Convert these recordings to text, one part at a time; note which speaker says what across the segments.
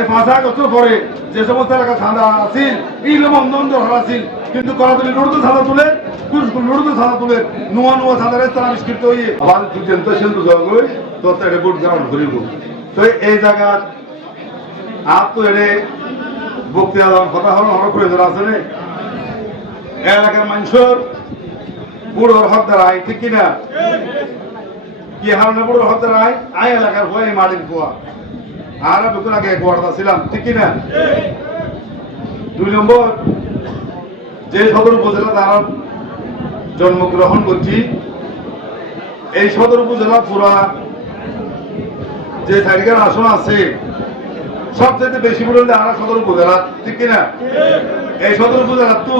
Speaker 1: এই পাঁচ আগস্টের পরে যে সমস্ত এলাকা আছিল ইল বন্ধ বন্ধ আছিল। কিন্তু কলাতলি লুড়ুতে সাদা তুলে সাদা তুলে আবিষ্কৃত আবার জগই গ্রাউন্ড করিব তো এই আর তো কথা হলো প্রয়োজন আছে নে এলাকার মানুষের বুড়োর দ্বারাই ঠিক কিনা? কি হারণে বুড়োর হক দ্বারাই আই এলাকার হয়ে মালিক পোয়া আর বেতন আগে এক ছিলাম, ঠিক কিনা? দুই নম্বর, যে সদর উপজেলা তারা জন্মগ্রহণ করছি, এই সদর উপজেলা পুরা যে সাইডিকার আসন আছে সবচেয়ে বেশি বললে আমরা সদর উপজেলা, ঠিক কিনা? এই সদর উপজেলা তো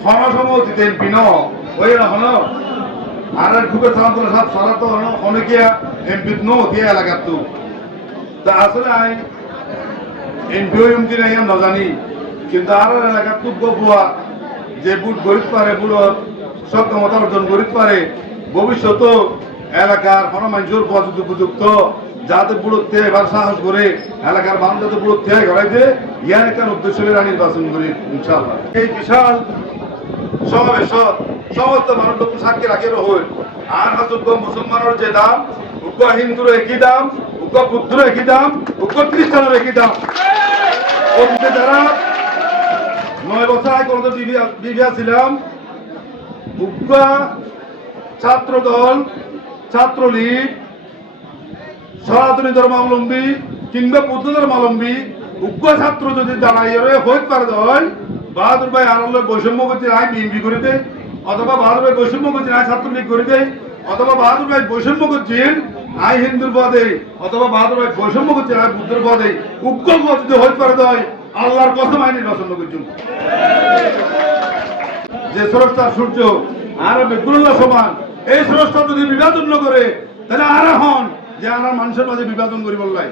Speaker 1: ক্ষণ সমতিতে এমপি ন ওই হন? আর সাত সারা তো অনেকিয়া এমপি ন দিয়ে এলাকার তো। তা আসলে আই এমপি নাই আমরা কিন্তু আর এলাকার খুব গোপুয়া যে বুট গরিব পারে বুড়োর সক্ষমতা অর্জন গরিব পারে ভবিষ্যত এলাকার কোনো মানুষের উপযুক্ত, যাতে বুড়োতে এবার সাহস করে এলাকার বাম যাতে বুড়োতে ঘরাইতে ইয়ার একটা উদ্দেশ্য নির্বাচন করি, ইনশাআল্লাহ। এই বিশাল সমাবেশ সমস্ত মানুষ সাক্ষী রাখি রহল আর হাজুক মুসলমানের যে দাম, উগ্র হিন্দুর একই দাম উগ্র বুদ্ধর একই দাম উগ্র খ্রিস্টানের একই দাম। অতীতে যারা নয় বছর আগে কোনো বিবিয়া ছিলাম উগ্র ছাত্র দল ছাত্রলীগ, সনাতনী ধর্মাবলম্বী কিংবা বুদ্ধ ধর্মাবলম্বী, উগ্র ছাত্র যদি দাঁড়াই হইতে পারে হয়, বাহাদুর ভাই আর বৈষম্য করছে আয় বিএনপি করে দেয় অথবা বাহাদুর ভাই বৈষম্য করছেন আয় ছাত্রলীগ করে দেয় অথবা বাহাদুর ভাই বৈষম্য করছেন আয় হিন্দুর পদে অথবা বাহাদুর ভাই বৈষম্য করছেন আয় বুদ্ধের পদে পদ যদি হইতে পারে হয় আল্লাহর কসম আইন নির্বাচন করছেন যে স্রষ্টা সূর্য আর বেগুল্লা সমান, এই স্রষ্টা যদি বিভাজন করে, তাহলে আর হন যে আমার মানুষের মাঝে বিভাজন করি বললাই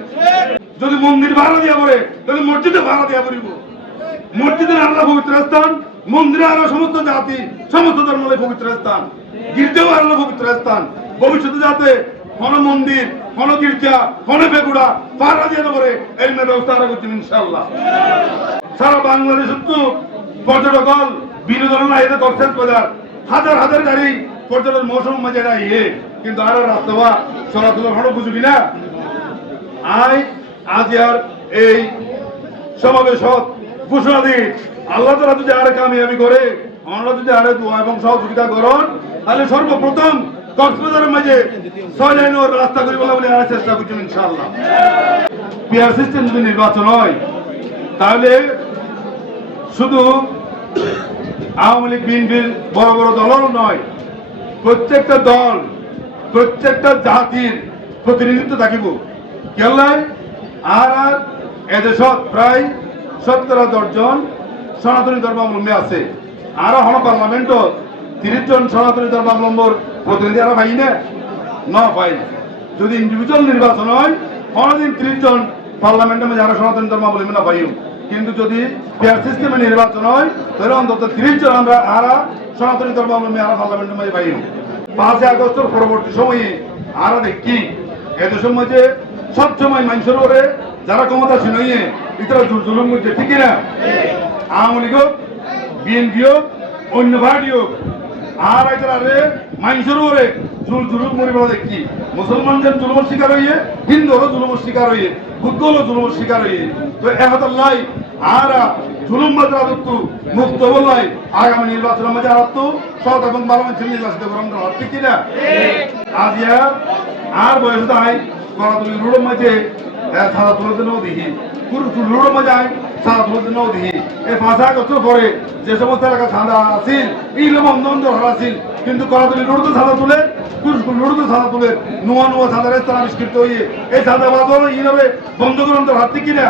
Speaker 1: যদি মন্দির ভাড়া দিয়া পড়ে, তাহলে মসজিদে ভাড়া দিয়া পড়িব। মসজিদের আল্লাহ পবিত্র স্থান, মন্দিরে আরও সমস্ত জাতি, সমস্ত ধর্মের পবিত্র স্থান। গির্জাও আল্লাহ পবিত্র স্থান। ভবিষ্যতে যাতে কোন মন্দির কোন গির্জা কোন বেগুড়া ভাড়া দিয়ে দেবো এই মেয়ে ব্যবস্থা করছেন ইনশাল্লাহ সারা বাংলাদেশ তো পর্যটক বিনোদন না এতে কক্সেস বাজার। হাজার হাজার গাড়ি পর্যটন মৌসুম মাঝে ইয়ে কিন্তু আরও রাস্তা বা চলাচলের ভালো বুঝবি না? আই আজ আর এই সমাবেশ ঘোষণা দিই আল্লাহ তালা যদি আরে কামিয়াবি করে, আমরা যদি আরে দোয়া এবং সহযোগিতা করুন, তাহলে সর্বপ্রথম কক্সবাজারের মাঝে ছয় রাস্তা করি বলা বলে চেষ্টা করছেন ইনশাআল্লাহ। পিয়ার যদি নির্বাচন হয়, তাহলে শুধু আওয়ামী লীগ, বিএনপির বড় বড় দলও নয়, প্রত্যেকটা দল, প্রত্যেকটা জাতির প্রতিনিধিত্ব থাকিব। কেল্লাই আর আর এদেশত প্রায় সত্তর দশজন সনাতনী ধর্মাবলম্বী আছে। আরও হন পার্লামেন্টত তিরিশ জন সনাতনী ধর্মাবলম্বর প্রতিনিধি আরও পাই না? ন পাই যদি ইন্ডিভিজুয়াল নির্বাচন হয়, কোনদিন ত্রিশ জন পার্লামেন্টের মধ্যে আরও সনাতনী ধর্মাবলম্বী না পাইও। কিন্তু যদি পেয়ার সিস্টেমে নির্বাচন হয়, তাহলে অন্তত তিরিশ জন আমরা আরা সনাতনী ধর্মাবলম্বী আরও পার্লামেন্টের মধ্যে পাইও। পাঁচই আগস্টের পরবর্তী সময়ে আরা দেখি। এদেশের মধ্যে সবসময় মানুষের ওরে যারা ক্ষমতা শুনাইয়ে ইতরা জুলুম করছে ঠিক না। আওয়ামী লীগ হোক বিএনপি হোক অন্য পার্টি হোক আর আরে মানুষের ওরে জুল জুলুম মরি বলা দেখি। মুসলমানদের জুলুমের শিকার হইয়ে হিন্দু হলো জুলুমের শিকার হইয়ে বুদ্ধ হলো শিকার হইয়ে। তো এহাতাল্লাই আর জুলুম বাজার আদত্তু মুক্ত বললাই আগামী নির্বাচনের মাঝে আদত্তু সৎ এবং ভালো মানুষের নির্বাচিত গ্রহণ করা ঠিক কিনা? আজ ইয়া আর বয়স করা তুমি রুড়োর মাঝে সাদা তুলতে নও দিহি। রুড়োর মাঝে আয় এই পাঁচ বছর পরে যে সমস্ত এলাকা সাদা আছিল আছিল কিন্তু কলাতলি লুড়ুতে সাদা তুলে লুড়ুতে সাদা তুলে নুয়া নুয়া সাদা রেস্তার আবিষ্কৃত হইয়ে এই সাদা বাদল বন্ধ হাত ঠিক কিনা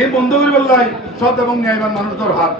Speaker 1: এই বন্ধ করি বললাই সৎ এবং ন্যায়বান মানুষ তোর হাত।